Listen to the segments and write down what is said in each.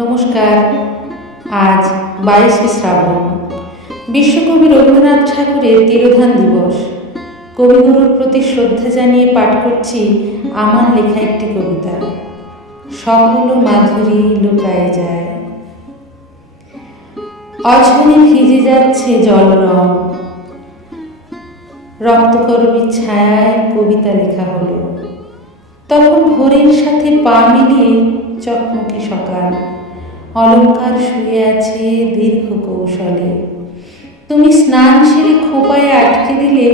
নমস্কার। আজ 22শে শ্রাবণ, বিশ্বকবি রবীন্দ্রনাথ ঠাকুরের তিরোধান দিবস। কবিগুরুর প্রতি শ্রদ্ধা জানিয়ে পাঠ করছি আমার লেখা একটি কবিতা। সকল মাধুরী লুকায় যায়, অঝরে ভিজে যাচ্ছে জল রং, রক্তকরবীর ছায়ায় কবিতা লেখা হলো। তখন ভোরের সাথে পা মিলিয়ে চকমকে সকাল, অলঙ্কার শুয়ে আছে দীর্ঘ কৌশলে। তুমি স্নান সেরে খোপায় আটকে দিলে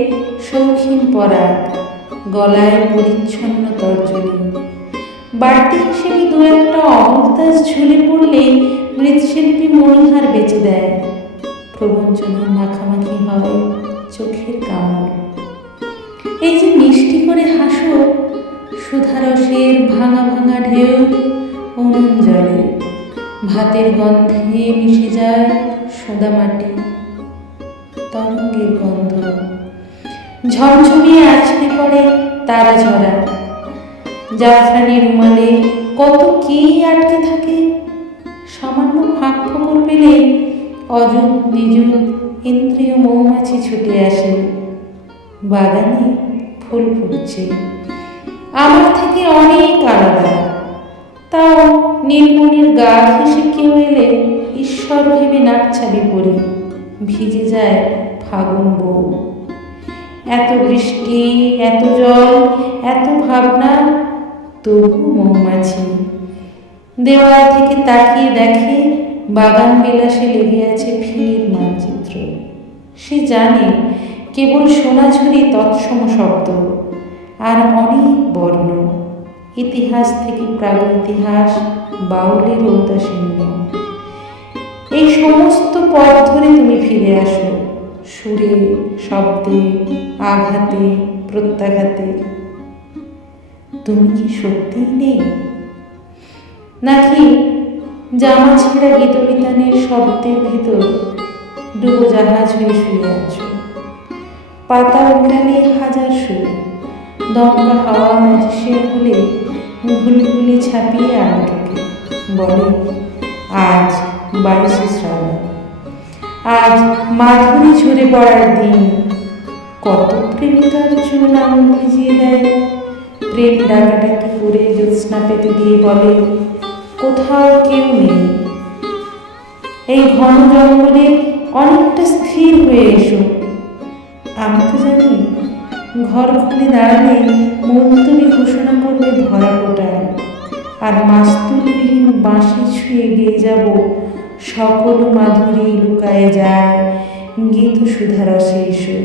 শৌখিন পরাগ, গলায় পরিচ্ছন্ন তর্জনী। বাড়তি হিসেবে দু একটা অমলতাজ ঝুলে পড়লে মৃৎশিল্পী মনোহার বেঁচে দেয়। প্রবঞ্চনার মাখামাখি হয় চোখের কামড়। এই যে মিষ্টি করে হাসো, সুধারসের ভাঙা ভাঙা ঢেউ উনুন জলে, ভাতের গন্ধে মিশে যায় সোদামাটি, তরঙ্গের গন্ধ। ঝমঝমিয়ে আছড়ে পড়ে তারা ঝরা, জাফরানি রুমালে কত কি আটকে থাকে। সামান্য ফাঁক ফোকর পেলে অযুত নিযুত ইন্দ্রিয় মৌমাছি ছুটে আসে। বাগানে ফুল ফুটছে, আমার থেকে অনেক আলাদা। তাও নীলমণির গা ঘেঁষে কেউ এলে ঈশ্বর ভেবে নাকছাবি পড়ি, ভিজে যায় ফাগুন বউ। এত বৃষ্টি, এত জল, এত ভাবনা, তবু মৌমাছি। দেওয়াল থেকে তাকিয়ে দেখে বাগান বিলাসে লেগে আছে ফির মানচিত্র। সে জানে কেবল সোনাঝুরি তৎসম শব্দ আর অনেক বর্ণ। ইতিহাস থেকে প্রাগইতিহাস, বাউলের ঔদাসীন্য। এই সমস্ত পথ ধরে তুমি ফিরে আসো, সুরে, শব্দে, আঘাতে, প্রত্যাঘাতে। তুমি কি সত্যিই নেই, নাকি জামা ছেঁড়া গীতবিতানের শব্দের ভিতর ডুবো জাহাজ হয়ে শুয়ে আছো? পাতা উল্টালে হাজার সুর, দমকা হাওয়া ম্যাজিশিয়ান হলে ঘুলঘুলি ছাপিয়ে আলোটাকে বলে আজ 22শে শ্রাবণ, আজ মাধুরী ঝরে পড়ার দিন। কত প্রেমিকার চুল আঙুল ভিজিয়ে দেয়, প্রেম ডাকাডাকি করে জ্যোৎস্না পেতে দিয়ে বলে কোথাও কেউ নেই। এই ঘন জঙ্গলে অনেকটা স্থির হয়ে এসো। আমি তো জানি ঘর খুলে দাঁড়ালে মুলতবি ঘোষণা করবে ভরা কোটায়, আর মাস্তুলবিহীন বাঁশি ছুঁয়ে গিয়ে যাব সকল মাধুরী লুকায় যায় গীত সুধারসে এসো।